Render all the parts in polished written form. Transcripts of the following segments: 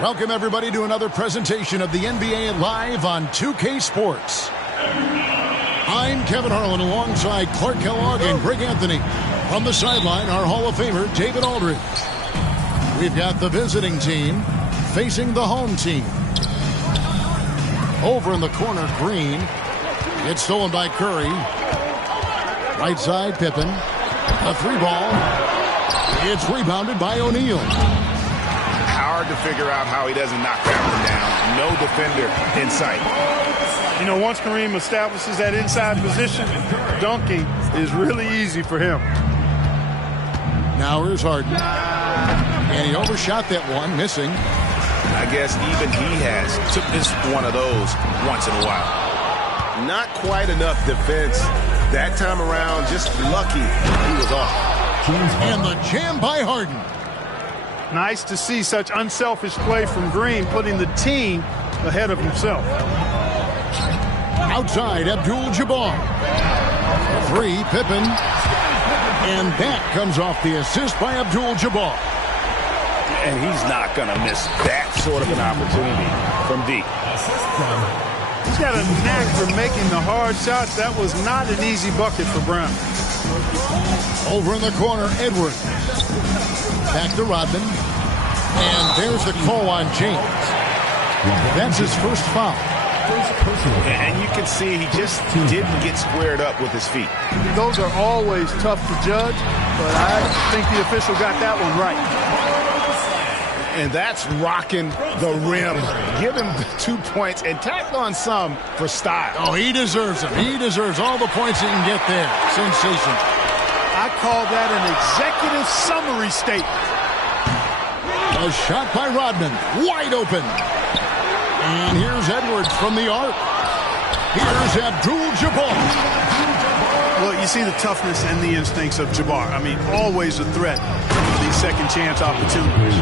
Welcome, everybody, to another presentation of the NBA Live on 2K Sports. I'm Kevin Harlan alongside Clark Kellogg and Greg Anthony. From the sideline, our Hall of Famer, David Aldridge. We've got the visiting team facing the home team. Over in the corner, Green. It's stolen by Curry. Right side, Pippen. A three ball. It's rebounded by O'Neal. Hard to figure out how he doesn't knock that one down. No defender in sight. You know, once Kareem establishes that inside position, dunking is really easy for him. Now here's Harden. And he overshot that one, missing. I guess even he has took this one of those once in a while. Not quite enough defense that time around. Just lucky he was off. And the jam by Harden. Nice to see such unselfish play from Green, putting the team ahead of himself. Outside, Abdul-Jabbar. Three, Pippen. And that comes off the assist by Abdul-Jabbar. And he's not going to miss that sort of an opportunity from deep. He's got a knack for making the hard shots. That was not an easy bucket for Brown. Over in the corner, Edwards. Back to Rodman. And there's the call on James. That's his first foul. And you can see he just didn't get squared up with his feet. Those are always tough to judge, but I think the official got that one right. And that's rocking the rim. Give him 2 points and tack on some for style. Oh, he deserves them. He deserves all the points he can get there. Sensational. I call that an executive summary statement. A shot by Rodman. Wide open. And here's Edwards from the arc. Here's Abdul-Jabbar. Well, you see the toughness and the instincts of Jabbar. I mean, always a threat for these second chance opportunities.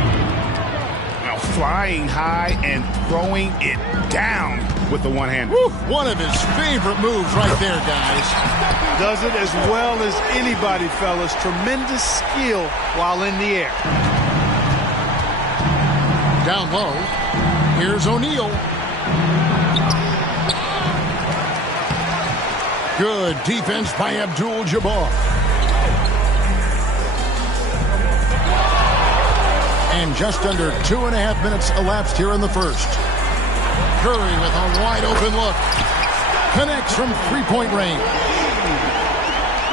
Now flying high and throwing it down with the one-hander. One of his favorite moves right there, guys. Does it as well as anybody, fellas. Tremendous skill while in the air. Down low. Here's O'Neal. Good defense by Abdul-Jabbar. And just under 2.5 minutes elapsed here in the first. Curry with a wide open look. Connects from three-point range.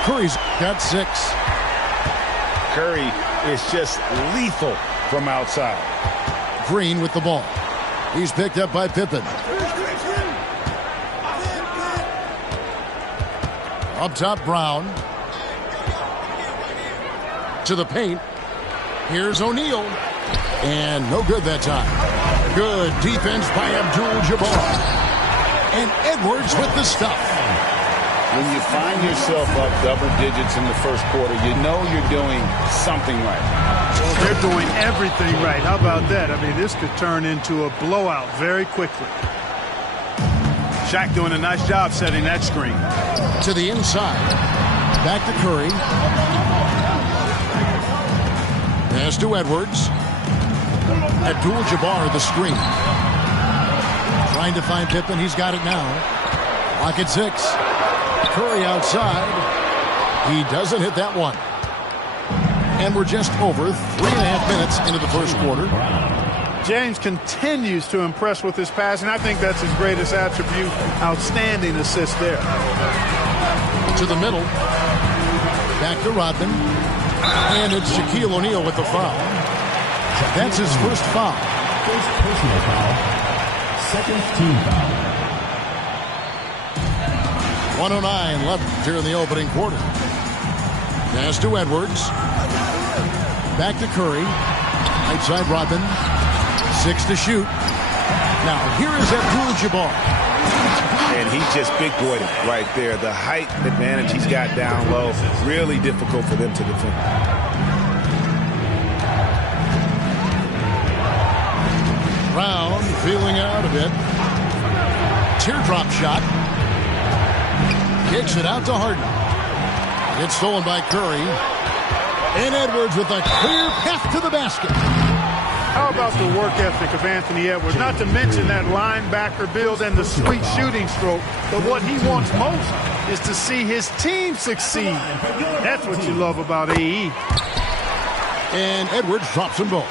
Curry's got 6. Curry is just lethal from outside. Green with the ball. He's picked up by Pippen. Up top, Brown. To the paint. Here's O'Neal. And no good that time. Good defense by Abdul-Jabbar. And Edwards with the stuff. When you find yourself up double digits in the first quarter, you know you're doing something right. Well, they're doing everything right. How about that? I mean, this could turn into a blowout very quickly. Shaq doing a nice job setting that screen. To the inside. Back to Curry. Pass to Edwards. Abdul-Jabbar the screen. Trying to find Pippen. He's got it now. Lock at 6. Curry outside. He doesn't hit that one. And we're just over 3.5 minutes into the first quarter. James continues to impress with his passing. I think that's his greatest attribute. Outstanding assist there. To the middle. Back to Rodman. And it's Shaquille O'Neal with the foul. That's his first foul. First personal foul. Second team foul. 1:09 left here in the opening quarter. Pass to Edwards. Back to Curry. Right side Rodman. 6 to shoot. Now here is Abdul-Jabbar. And he just big-boyed it right there. The height advantage he's got down low, really difficult for them to defend. Brown feeling out a bit. Teardrop shot. Kicks it out to Harden. It's stolen by Curry. And Edwards with a clear path to the basket. How about the work ethic of Anthony Edwards? Not to mention that linebacker build and the sweet shooting stroke. But what he wants most is to see his team succeed. That's what you love about AE. And Edwards drops them both.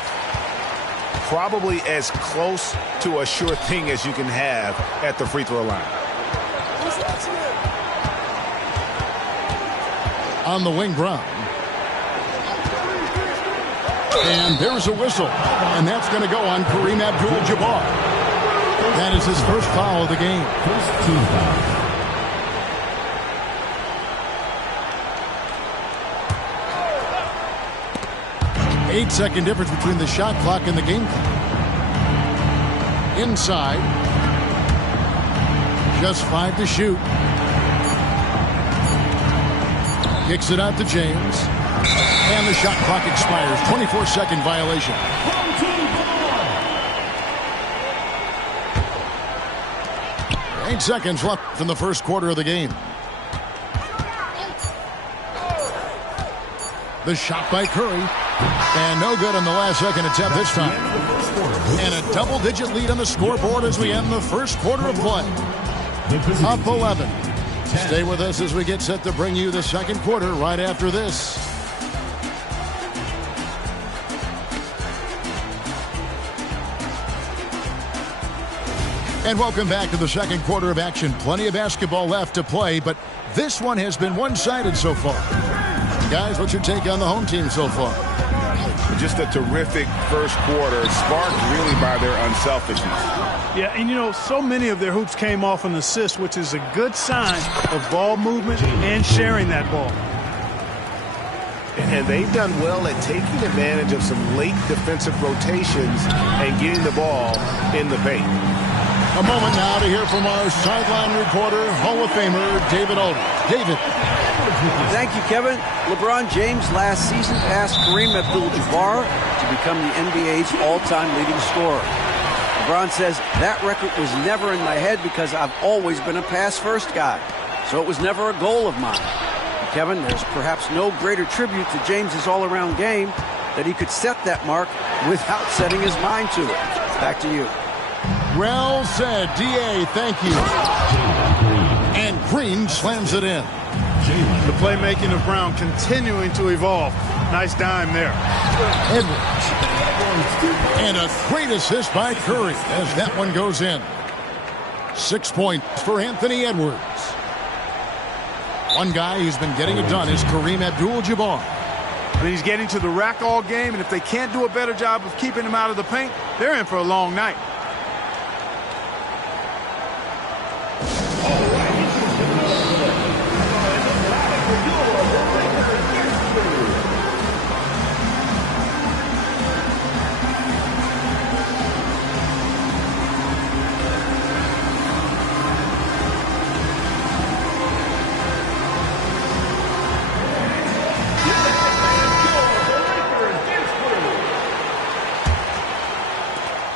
Probably as close to a sure thing as you can have at the free throw line. On the wing, Brown. And there's a whistle. And that's going to go on Kareem Abdul-Jabbar. That is his first foul of the game. First team foul. Eight-second difference between the shot clock and the game clock. Inside. Just 5 to shoot. Kicks it out to James. And the shot clock expires. 24-second violation. 8 seconds left in the first quarter of the game. The shot by Curry. And no good on the last second attempt this time. And a double-digit lead on the scoreboard as we end the first quarter of play. Up 11. Stay with us as we get set to bring you the second quarter right after this. And welcome back to the second quarter of action. Plenty of basketball left to play, but this one has been one-sided so far. Guys, what's your take on the home team so far? Just a terrific first quarter, sparked really by their unselfishness. Yeah, and you know, so many of their hoops came off an assist, which is a good sign of ball movement and sharing that ball. And they've done well at taking advantage of some late defensive rotations and getting the ball in the paint. A moment now to hear from our sideline reporter, Hall of Famer David Aldridge. David. Thank you, Kevin. LeBron James last season passed Kareem Abdul-Jabbar to become the NBA's all-time leading scorer. LeBron says, that record was never in my head because I've always been a pass-first guy, so it was never a goal of mine. And Kevin, there's perhaps no greater tribute to James's all-around game that he could set that mark without setting his mind to it. Back to you. Well said, D.A., thank you. And Green slams it in. The playmaking of Brown continuing to evolve. Nice dime there. Edwards. And a great assist by Curry as that one goes in. 6 points for Anthony Edwards. One guy who's been getting it done is Kareem Abdul-Jabbar. I mean, he's getting to the rack all game, and if they can't do a better job of keeping him out of the paint, they're in for a long night.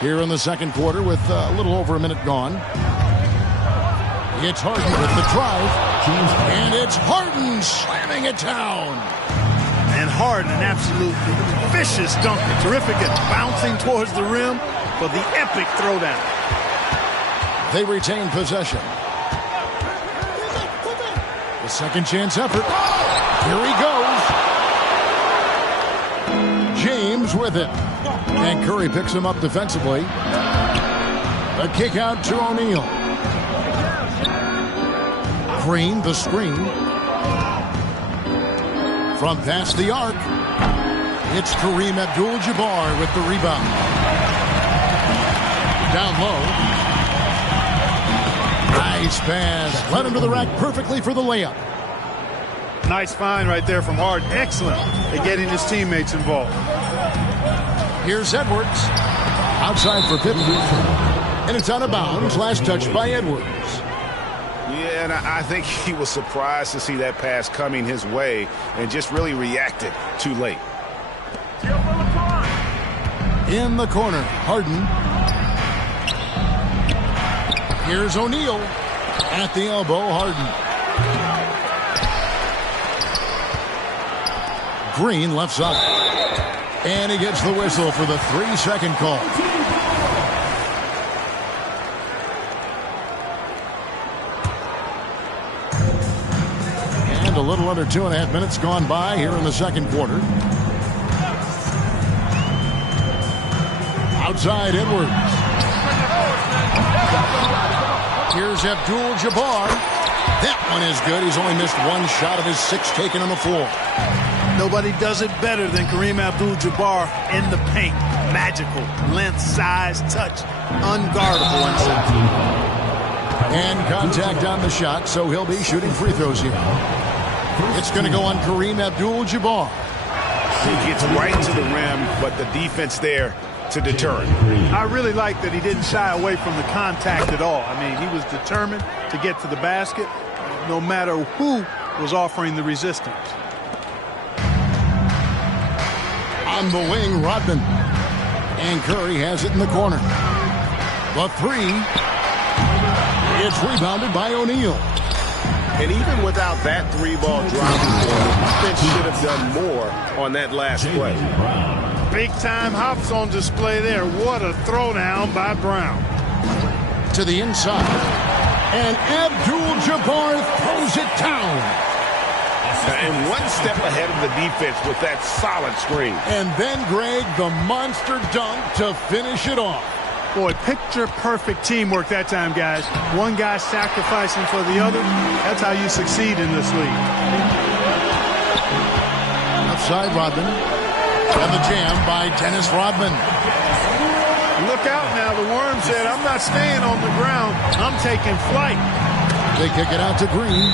Here in the second quarter with a little over a minute gone. It's Harden with the drive. And it's Harden slamming it down. And Harden, an absolute vicious dunker. Terrific at bouncing towards the rim for the epic throwdown. They retain possession. The second chance effort. Here he goes. James with it. And Curry picks him up defensively. A kick out to O'Neal. Green, the screen. From past the arc, it's Kareem Abdul-Jabbar with the rebound. Down low. Nice pass. Led him to the rack perfectly for the layup. Nice find right there from Harden. Excellent at getting his teammates involved. Here's Edwards. Outside for Pippen. And it's out of bounds. Last touch by Edwards. Yeah, and I think he was surprised to see that pass coming his way and just really reacted too late. In the corner, Harden. Here's O'Neal. At the elbow, Harden. Green left side. And he gets the whistle for the 3-second call. And a little under 2.5 minutes gone by here in the second quarter. Outside Edwards. Here's Abdul-Jabbar. That one is good. He's only missed one shot of his 6 taken on the floor. Nobody does it better than Kareem Abdul-Jabbar in the paint. Magical. Length, size, touch. Unguardable inside. And contact on the shot, so he'll be shooting free throws here. It's going to go on Kareem Abdul-Jabbar. He gets right to the rim, but the defense there to deter him. I really like that he didn't shy away from the contact at all. I mean, he was determined to get to the basket no matter who was offering the resistance. On the wing, Rodman. And Curry has it in the corner. The 3. It's rebounded by O'Neal. And even without that 3-ball dropping, the defense should have done more on that last play. Big-time hops on display there. What a throwdown by Brown. To the inside. And Abdul-Jabbar throws it down. And one step ahead of the defense with that solid screen. And then, Greg, the monster dunk to finish it off. Boy, picture-perfect teamwork that time, guys. One guy sacrificing for the other. That's how you succeed in this league. Outside Rodman. And the jam by Dennis Rodman. Look out now. The Worm said, I'm not staying on the ground. I'm taking flight. They kick it out to Green.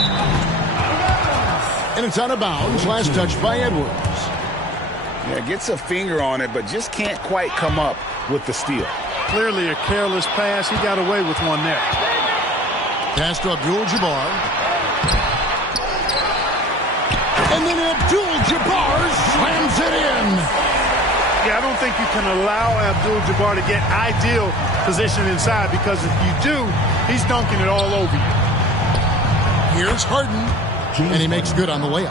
And it's out of bounds. Last touch by Edwards. Yeah, gets a finger on it, but just can't quite come up with the steal. Clearly a careless pass. He got away with one there. Pass to Abdul-Jabbar. And then Abdul-Jabbar slams it in. Yeah, I don't think you can allow Abdul-Jabbar to get ideal position inside, because if you do, he's dunking it all over you. Here's Harden. And he makes good on the layup.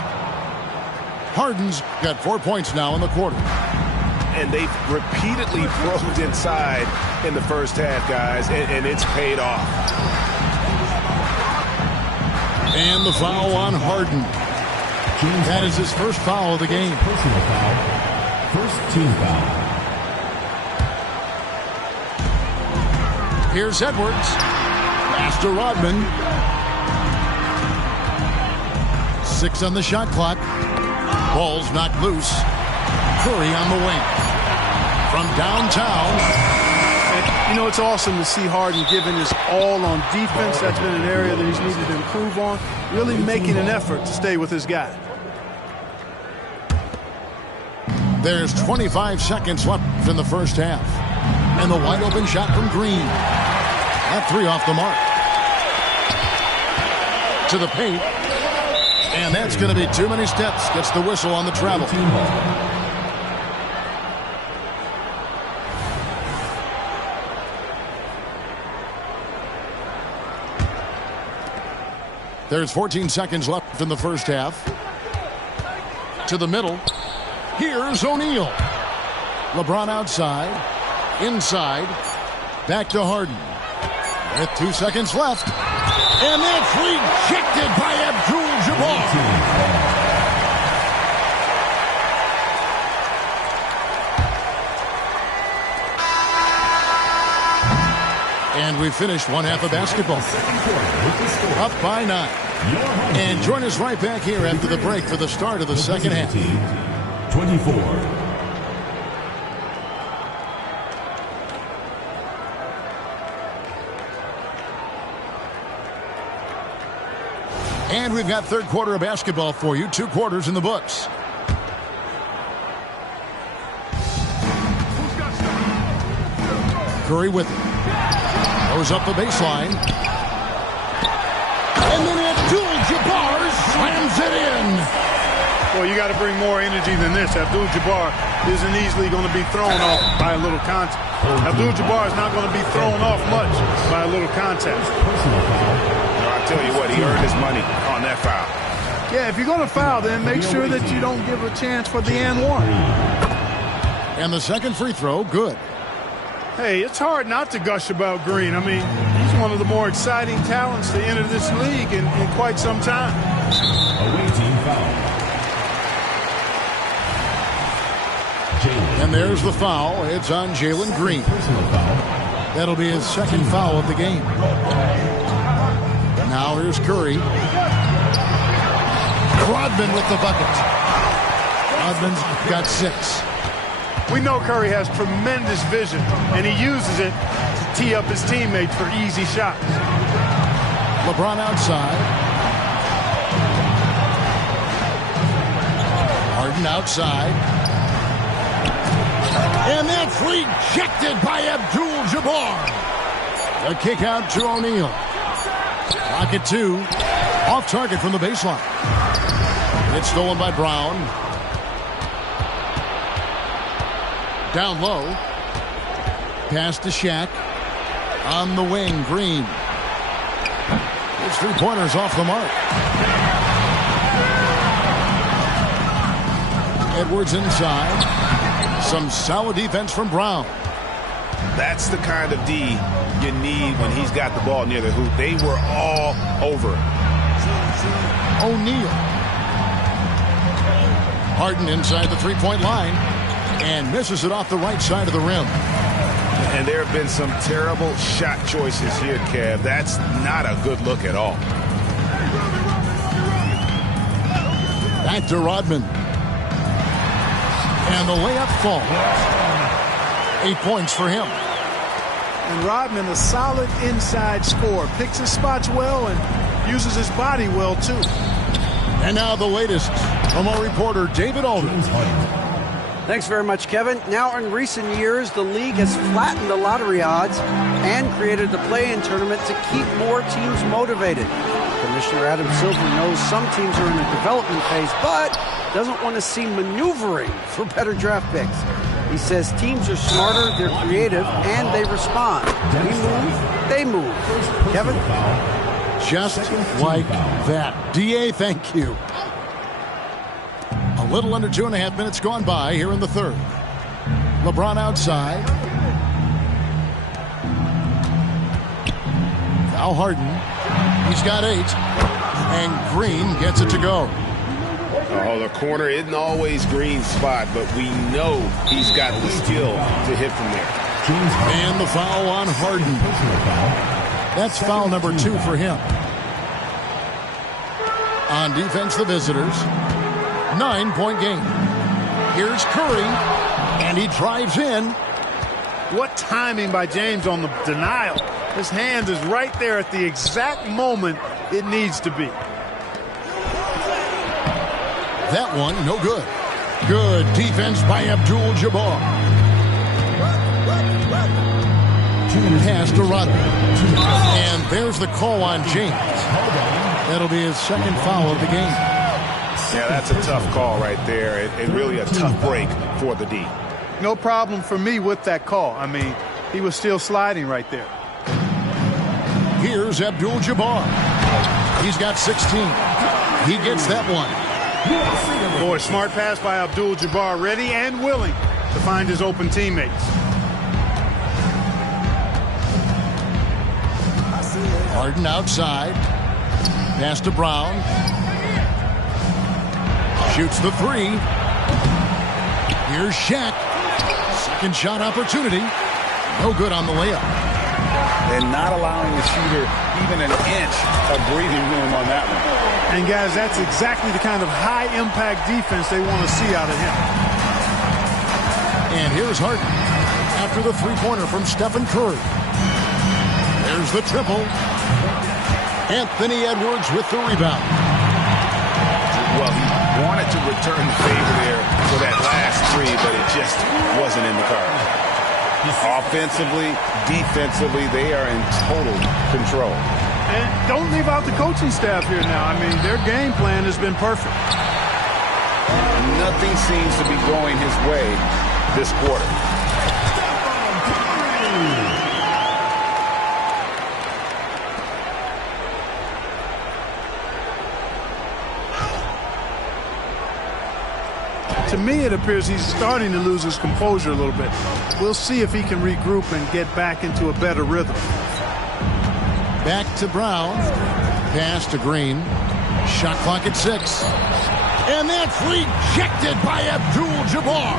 Harden's got 4 points now in the quarter. And they've repeatedly probed inside in the first half, guys, and it's paid off. And the foul on Harden. That is his first foul of the game. Personal foul. First team foul. Here's Edwards. Pass to Rodman. 6 on the shot clock. Ball's knocked loose. Curry on the wing. From downtown. And, you know, it's awesome to see Harden giving his all on defense. That's been an area that he's needed to improve on. Really making an effort to stay with his guy. There's 25 seconds left in the first half. And the wide open shot from Green. That 3 off the mark. To the paint. And that's going to be too many steps. Gets the whistle on the travel. There's 14 seconds left in the first half. To the middle. Here's O'Neal. LeBron outside. Inside. Back to Harden. With 2 seconds left. And that's rejected by Abdul-Jabbar. And we finished one half of basketball. Up by 9. And join us right back here after the break for the start of the second half. 24. And we've got third quarter of basketball for you. 2 quarters in the books. Curry with it. Goes up the baseline. And then Abdul-Jabbar slams it in. Well, you got to bring more energy than this. Abdul-Jabbar isn't easily going to be thrown off by a little contact. Abdul-Jabbar is not going to be thrown off much by a little contact. I tell you what, he earned his money on that foul. Yeah, if you're going to foul, then make sure that you don't give a chance for the and one. And the second free throw, good. Hey, it's hard not to gush about Green. I mean, he's one of the more exciting talents to enter this league in quite some time. Away team foul. And there's the foul. It's on Jalen Green. That'll be his second foul of the game. Now here's Curry. Rodman with the bucket. Rodman's got 6. We know Curry has tremendous vision, and he uses it to tee up his teammates for easy shots. LeBron outside. Harden outside. And that's rejected by Abdul-Jabbar. The kick out to O'Neal. Rocket 2. Off target from the baseline. It's stolen by Brown. Down low. Pass to Shaq. On the wing, Green. His 3-pointers off the mark. Edwards inside. Some solid defense from Brown. That's the kind of D you need when he's got the ball near the hoop. They were all over it. O'Neal. Harden inside the 3-point line and misses it off the right side of the rim. And there have been some terrible shot choices here, Kev. That's not a good look at all. Back to Rodman. And the layup falls. 8 points for him. And Rodman, a solid inside scorer. Picks his spots well and uses his body well, too. And now the latest from our reporter, David Aldridge. Thanks very much, Kevin. Now, in recent years, the league has flattened the lottery odds and created the play-in tournament to keep more teams motivated. Commissioner Adam Silver knows some teams are in a development phase, but doesn't want to see maneuvering for better draft picks. He says teams are smarter, they're creative, and they respond. We move, they move. Kevin? Just like that. D.A., thank you. A little under 2.5 minutes gone by here in the third. LeBron outside. Now Harden. He's got 8. And Green gets it to go. Oh, the corner isn't always Green's spot, but we know he's got the skill to hit from there. And the foul on Harden. That's foul number 2 for him. On defense, the visitors. 9-point game. Here's Curry, and he drives in. What timing by James on the denial. His hand is right there at the exact moment it needs to be. That one, no good. Good defense by Abdul-Jabbar. Pass to Rodman. And there's the call on James. That'll be his second foul of the game. Yeah, that's a tough call right there. And really a tough break for the D. No problem for me with that call. I mean, he was still sliding right there. Here's Abdul-Jabbar. He's got 16. He gets that one. Boy, smart pass by Abdul-Jabbar, ready and willing to find his open teammates. Harden outside. Pass to Brown. Shoots the 3. Here's Shaq. Second shot opportunity. No good on the layup. And not allowing the shooter even an inch of breathing room on that one. And guys, that's exactly the kind of high-impact defense they want to see out of him. And here's Harden after the 3-pointer from Stephen Curry. There's the triple. Anthony Edwards with the rebound. Well, he wanted to return the favor there for that last 3, but it just wasn't in the cards. Offensively, defensively, they are in total control. And don't leave out the coaching staff here now. I mean, their game plan has been perfect. Nothing seems to be going his way this quarter. To me, it appears he's starting to lose his composure a little bit. We'll see if he can regroup and get back into a better rhythm. Back to Brown. Pass to Green. Shot clock at 6. And that's rejected by Abdul-Jabbar.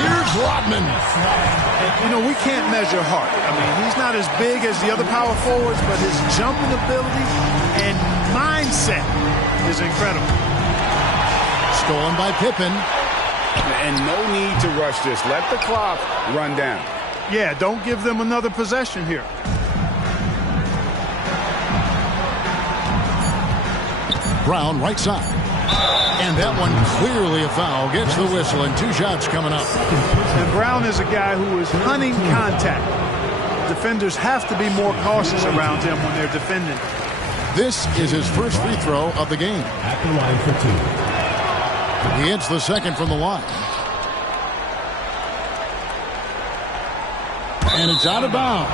Here's Rodman. And, you know, we can't measure heart. I mean, he's not as big as the other power forwards, but his jumping ability and mindset is incredible. Stolen by Pippen. And no need to rush this. Let the clock run down. Yeah, don't give them another possession here. Brown, right side. And that one clearly a foul. Gets the whistle, and 2 shots coming up. And Brown is a guy who is hunting contact. Defenders have to be more cautious around him when they're defending. This is his first free throw of the game. At the line for 2. He hits the second from the line. And it's out of bounds.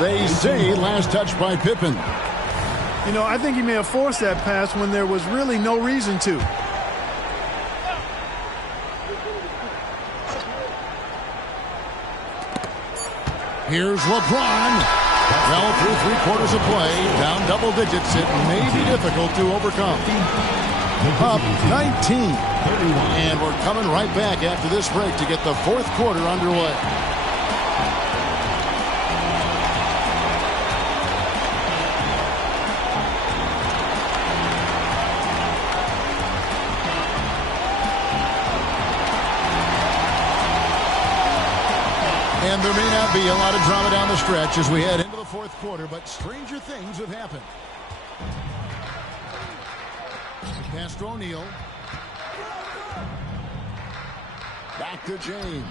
They say last touch by Pippen. You know, I think he may have forced that pass when there was really no reason to. Here's LeBron. Well, through 3 quarters of play, down double digits, it may be difficult to overcome. Up 19. And we're coming right back after this break to get the 4th quarter underway. And there may not be a lot of drama down the stretch as we head into the 4th quarter, but stranger things have happened. Pass to O'Neal. Back to James.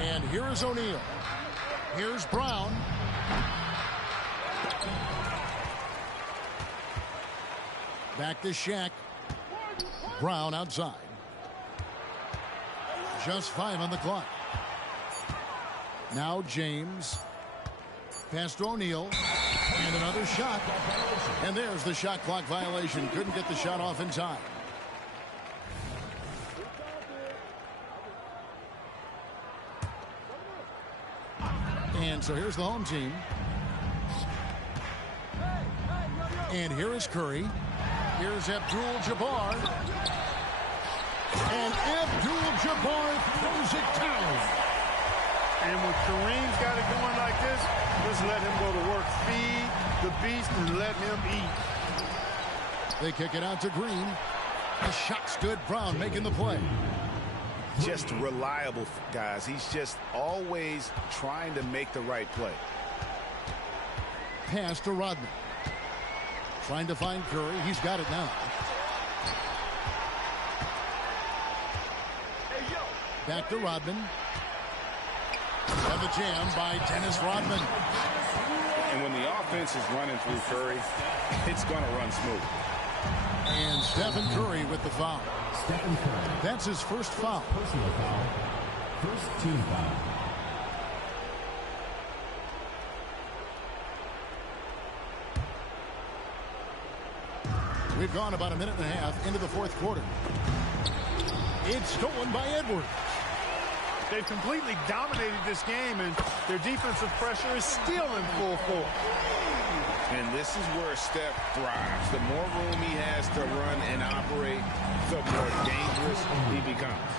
And here is O'Neal. Here's Brown. Back to Shaq. Brown outside. Just 5 on the clock. Now James. Pass to O'Neal. And another shot. And there's the shot clock violation. Couldn't get the shot off in time. And so here's the home team. And here is Curry. Here's Abdul-Jabbar. And Abdul-Jabbar throws it down. And when Kareem's got it going like this, just let him go to work. Feed the beast and let him eat. They kick it out to Green. The shot stood. Brown making the play. Just reliable, guys. He's just always trying to make the right play. Pass to Rodman. Trying to find Curry. He's got it now. Back to Rodman. And the jam by Dennis Rodman. And when the offense is running through Curry, it's going to run smooth. And Stephen Curry with the foul. Stephen Curry. That's his first foul. Personal foul. First team foul. We've gone about a minute and a half into the 4th quarter. It's stolen by Edwards. They've completely dominated this game, and their defensive pressure is still in full force. And this is where Steph thrives. The more room he has to run and operate, the more dangerous he becomes.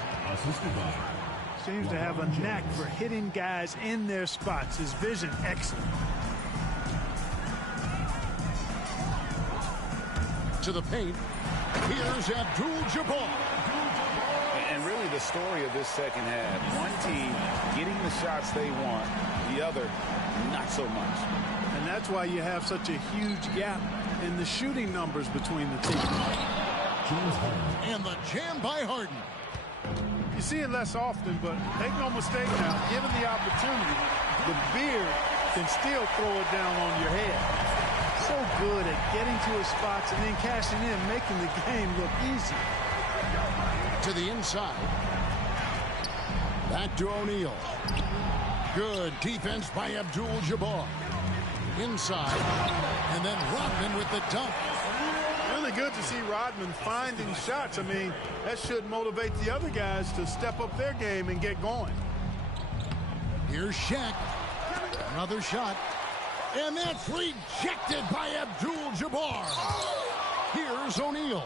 Seems to have a knack for hitting guys in their spots. His vision, excellent. To the paint. Here's Abdul-Jabbar. And really the story of this second half, one team getting the shots they want, the other not so much. And that's why you have such a huge gap in the shooting numbers between the teams. And the jam by Harden. You see it less often, but make no mistake now, given the opportunity, the beard can still throw it down on your head. So good at getting to his spots and then cashing in, making the game look easy. To the inside. Back to O'Neal. Good defense by Abdul-Jabbar. Inside. And then Rodman with the dunk. Really good to see Rodman finding shots. I mean, that should motivate the other guys to step up their game and get going. Here's Shaq. Another shot. And that's rejected by Abdul-Jabbar. Here's O'Neal.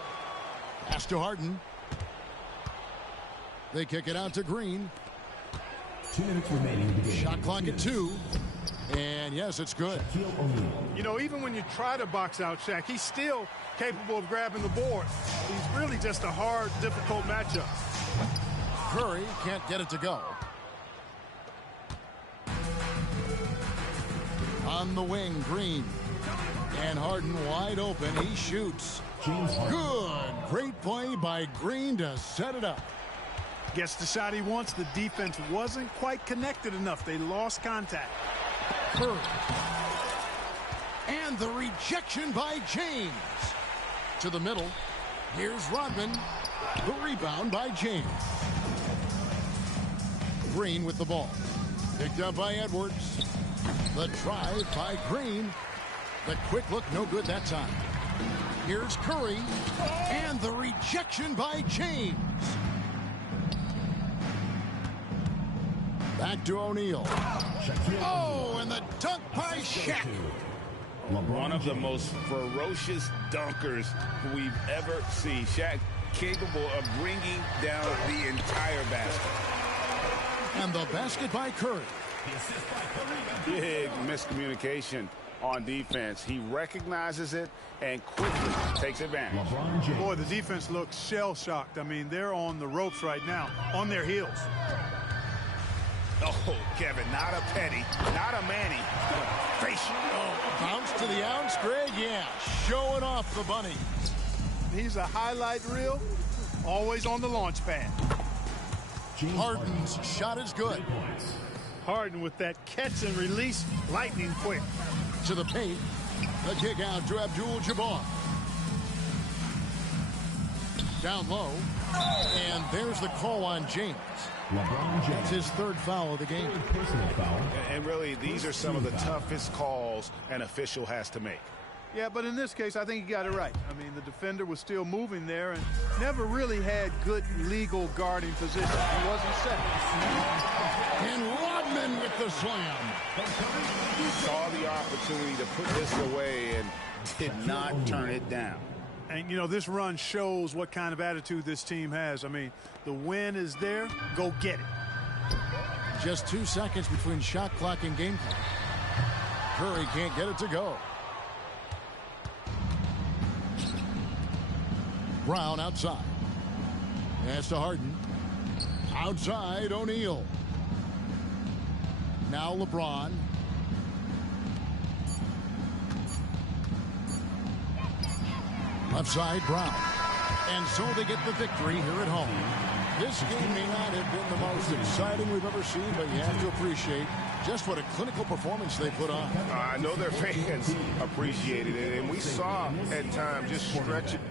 Pass to Harden. They kick it out to Green. 2 minutes remaining in the game. Shot clock at 2. And yes, it's good. You know, even when you try to box out Shaq, he's still capable of grabbing the board. He's really just a hard, difficult matchup. Curry can't get it to go. On the wing, Green. And Harden wide open. He shoots. Good. Great play by Green to set it up. Gets the shot he wants. The defense wasn't quite connected enough. They lost contact. Curry. And the rejection by James. To the middle. Here's Rodman. The rebound by James. Green with the ball. Picked up by Edwards. The drive by Green. The quick look, no good that time. Here's Curry. And the rejection by James. Back to O'Neal. Oh, and the dunk by Shaq. One of the most ferocious dunkers we've ever seen. Shaq capable of bringing down the entire basket. And the basket by Curry. Big miscommunication on defense. He recognizes it and quickly takes advantage. Boy, the defense looks shell-shocked. I mean, they're on the ropes right now, on their heels. Oh, Kevin, not a Petty, not a Manny. Face. Oh, bounce to the ounce, Greg. Yeah, showing off the bunny. He's a highlight reel, always on the launch pad. Harden's shot is good. Harden with that catch and release, lightning quick. To the paint. The kick out to Abdul-Jabbar. Down low. And there's the call on James. That's his third foul of the game. And really, these are some of the toughest calls an official has to make. Yeah, but in this case, I think he got it right. I mean, the defender was still moving there and never really had good legal guarding position. He wasn't set. And Rodman with the slam. Saw the opportunity to put this away and did not turn it down. And, you know, this run shows what kind of attitude this team has. I mean, the win is there. Go get it. Just 2 seconds between shot clock and game clock. Curry can't get it to go. Brown outside. Pass to Harden. Outside, O'Neal. Now LeBron. Left side, Brown. And so they get the victory here at home. This game may not have been the most exciting we've ever seen, but you have to appreciate just what a clinical performance they put on. I know their fans appreciated it, and we saw at times just stretching